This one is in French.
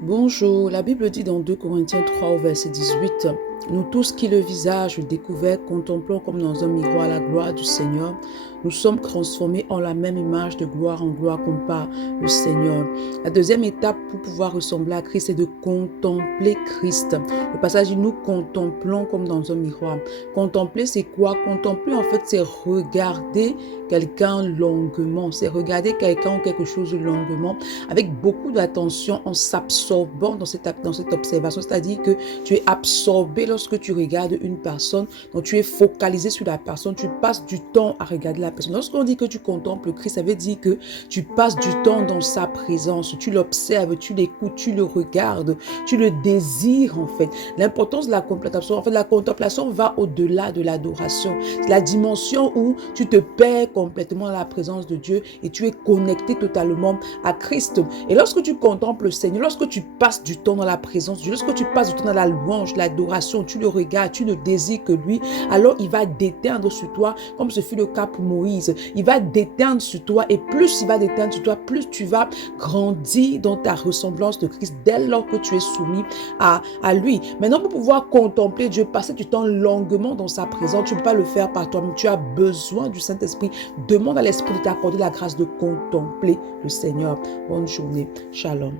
Bonjour, la Bible dit dans 2 Corinthiens 3 au verset 18, nous tous qui le visage découvert contemplons comme dans un miroir la gloire du Seigneur, nous sommes transformés en la même image de gloire en gloire comme par le Seigneur. La deuxième étape pour pouvoir ressembler à Christ, c'est de contempler Christ. Le passage dit nous contemplons comme dans un miroir. Contempler, c'est quoi? Contempler, en fait, c'est regarder quelqu'un longuement, c'est regarder quelqu'un ou quelque chose longuement, avec beaucoup d'attention, en s'absorbant dans cette observation. C'est-à-dire que tu es absorbé lorsque tu regardes une personne, donc tu es focalisé sur la personne, tu passes du temps à regarder la personne. Lorsqu'on dit que tu contemples Christ, ça veut dire que tu passes du temps dans sa présence, tu l'observes, tu l'écoutes, tu le regardes, tu le désires en fait. L'importance de la contemplation, en fait, la contemplation va au-delà de l'adoration. C'est la dimension où tu te perds complètement dans la présence de Dieu et tu es connecté totalement à Christ. Et lorsque tu contemples le Seigneur, lorsque tu passes du temps dans la présence de Dieu, lorsque tu passes du temps dans la louange, l'adoration, tu le regardes, tu ne désires que lui, alors il va déteindre sur toi, comme ce fut le cas pour Moïse. Il va déteindre sur toi et plus il va déteindre sur toi, plus tu vas grandir dans ta ressemblance de Christ dès lors que tu es soumis à lui. Maintenant, pour pouvoir contempler Dieu, passer du temps longuement dans sa présence, tu ne peux pas le faire par toi-même. Tu as besoin du Saint-Esprit. Demande à l'Esprit de t'accorder la grâce de contempler le Seigneur. Bonne journée. Shalom.